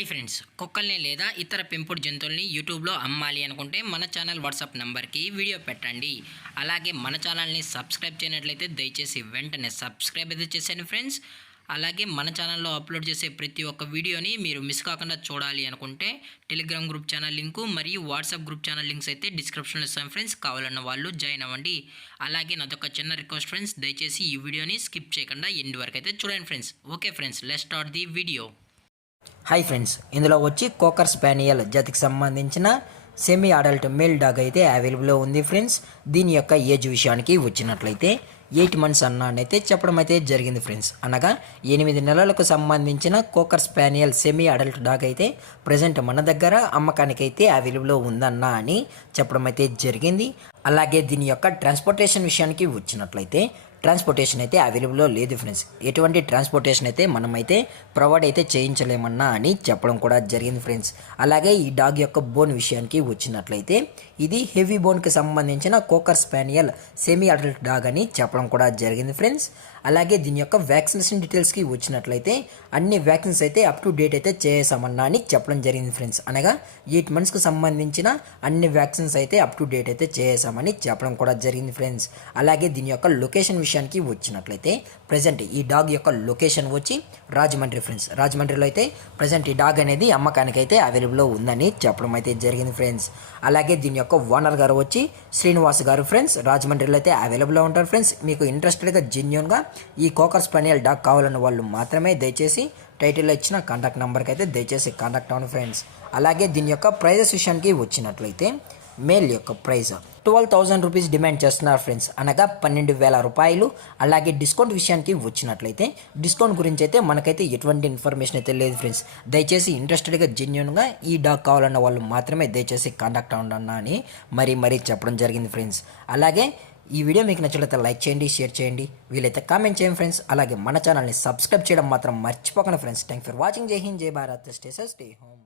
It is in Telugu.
హాయ్ ఫ్రెండ్స్, కుక్కల్ని లేదా ఇతర పెంపుడు జంతువుల్ని యూట్యూబ్లో అమ్మాలి అనుకుంటే మన ఛానల్ వాట్సాప్ నెంబర్కి వీడియో పెట్టండి. అలాగే మన ఛానల్ని సబ్స్క్రైబ్ చేయనట్లయితే దయచేసి వెంటనే సబ్స్క్రైబ్ అయితే చేసేయండి ఫ్రెండ్స్. అలాగే మన ఛానల్లో అప్లోడ్ చేసే ప్రతి ఒక్క వీడియోని మీరు మిస్ కాకుండా చూడాలి అనుకుంటే టెలిగ్రామ్ గ్రూప్ ఛానల్ లింకు మరియు వాట్సాప్ గ్రూప్ ఛానల్ లింక్స్ అయితే డిస్క్రిప్షన్లో ఇస్తాను ఫ్రెండ్స్. కావాలన్న వాళ్ళు జాయిన్ అవ్వండి. అలాగే నాదొక చిన్న రిక్వెస్ట్ ఫ్రెండ్స్, దయచేసి ఈ వీడియోని స్కిప్ చేయకుండా ఎండ్ వరకు అయితే చూడండి friends. Okay friends, let's start the video. Hi friends, ఇందులో వచ్చి కోకర్ స్పానియల్ జాతికి సంబంధించిన సెమీ అడల్ట్ మేల్ డాగ్ అయితే అవైలబుల్లో ఉంది ఫ్రెండ్స్. దీని యొక్క ఏజ్ విషయానికి వచ్చినట్లయితే 8 months అన్నానైతే చెప్పడం అయితే జరిగింది ఫ్రెండ్స్. అనగా 8 నెలలకు సంబంధించిన కోకర్ స్పానియల్ సెమీ అడల్ట్ డాగ్ అయితే ప్రజెంట్ మన దగ్గర అమ్మకానికి అయితే అవైలబుల్లో ఉందన్నా అని చెప్పడం అయితే జరిగింది. అలాగే దీని యొక్క ట్రాన్స్పోర్టేషన్ విషయానికి వచ్చినట్లయితే ట్రాన్స్పోర్టేషన్ అయితే అవైలబుల్లో లేదు ఫ్రెండ్స్. ఎటువంటి ట్రాన్స్పోర్టేషన్ అయితే మనమైతే ప్రొవైడ్ అయితే చేయించలేమన్నా అని చెప్పడం కూడా జరిగింది ఫ్రెండ్స్. అలాగే ఈ డాగ్ యొక్క బోన్ విషయానికి వచ్చినట్లయితే ఇది హెవీ బోన్కి సంబంధించిన కోకర్ స్పానియల్ సెమీ అడల్ట్ డాగ్ అని చెప్పడం కూడా జరిగింది ఫ్రెండ్స్. అలాగే దీని యొక్క వ్యాక్సినేషన్ డీటెయిల్స్కి వచ్చినట్లయితే అన్ని వ్యాక్సిన్స్ అయితే అప్ టు డేట్ అయితే చేసామన్నా అని చెప్పడం జరిగింది ఫ్రెండ్స్. అనగా 8 monthsకి సంబంధించిన అన్ని వ్యాక్సిన్స్ అయితే అప్ టు డేట్ అయితే చేసామని చెప్పడం కూడా జరిగింది ఫ్రెండ్స్. అలాగే దీని యొక్క లొకేషన్ విషయానికి వచ్చినట్లయితే ప్రజెంట్ ఈ డాగ్ యొక్క లొకేషన్ వచ్చి రాజమండ్రి ఫ్రెండ్స్. రాజమండ్రిలో అయితే ప్రజెంట్ ఈ డాగ్ అనేది అమ్మకానికి అయితే అవైలబుల్లో ఉందని చెప్పడం అయితే జరిగింది ఫ్రెండ్స్. అలాగే దీని యొక్క ఓనర్ గారు వచ్చి శ్రీనివాస్ గారు ఫ్రెండ్స్. రాజమండ్రిలో అయితే అవైలబుల్లో ఉంటారు ఫ్రెండ్స్. మీకు ఇంట్రెస్టెడ్గా జెన్యూన్గా ఈ కోకర్ స్పానియల్ డాగ్ కావాలన్న వాళ్ళు మాత్రమే దయచేసి టైటిల్లో ఇచ్చిన కాంటాక్ట్ నెంబర్కి అయితే దయచేసి కాంటాక్ట్ అవ్వండి ఫ్రెండ్స్. అలాగే దీని యొక్క ప్రైజెస్ విషయానికి వచ్చినట్లయితే మేల్ యొక్క ప్రైస్ 12,000 రూపీస్ డిమాండ్ చేస్తున్నారు ఫ్రెండ్స్. అనగా 12,000 రూపాయలు. అలాగే డిస్కౌంట్ విషయానికి వచ్చినట్లయితే డిస్కౌంట్ గురించి అయితే మనకైతే ఎటువంటి ఇన్ఫర్మేషన్ అయితే లేదు ఫ్రెండ్స్. దయచేసి ఇంట్రెస్టెడ్గా జెన్యూన్గా ఈ డాగ్ కావాలన్న వాళ్ళు మాత్రమే దయచేసి కాంటాక్ట్ అవ్వండి అని మరీ చెప్పడం జరిగింది ఫ్రెండ్స్. అలాగే ఈ వీడియో మీకు నచ్చినట్లయితే లైక్ చేయండి, షేర్ చేయండి, వీలైతే కామెంట్ చేయండి ఫ్రెండ్స్. అలాగే మన ఛానల్ని సబ్స్క్రైబ్ చేయడం మాత్రం మర్చిపోకండి ఫ్రెండ్స్. Thank for watching. జై హింద్, జై Bharat, stay safe, stay home.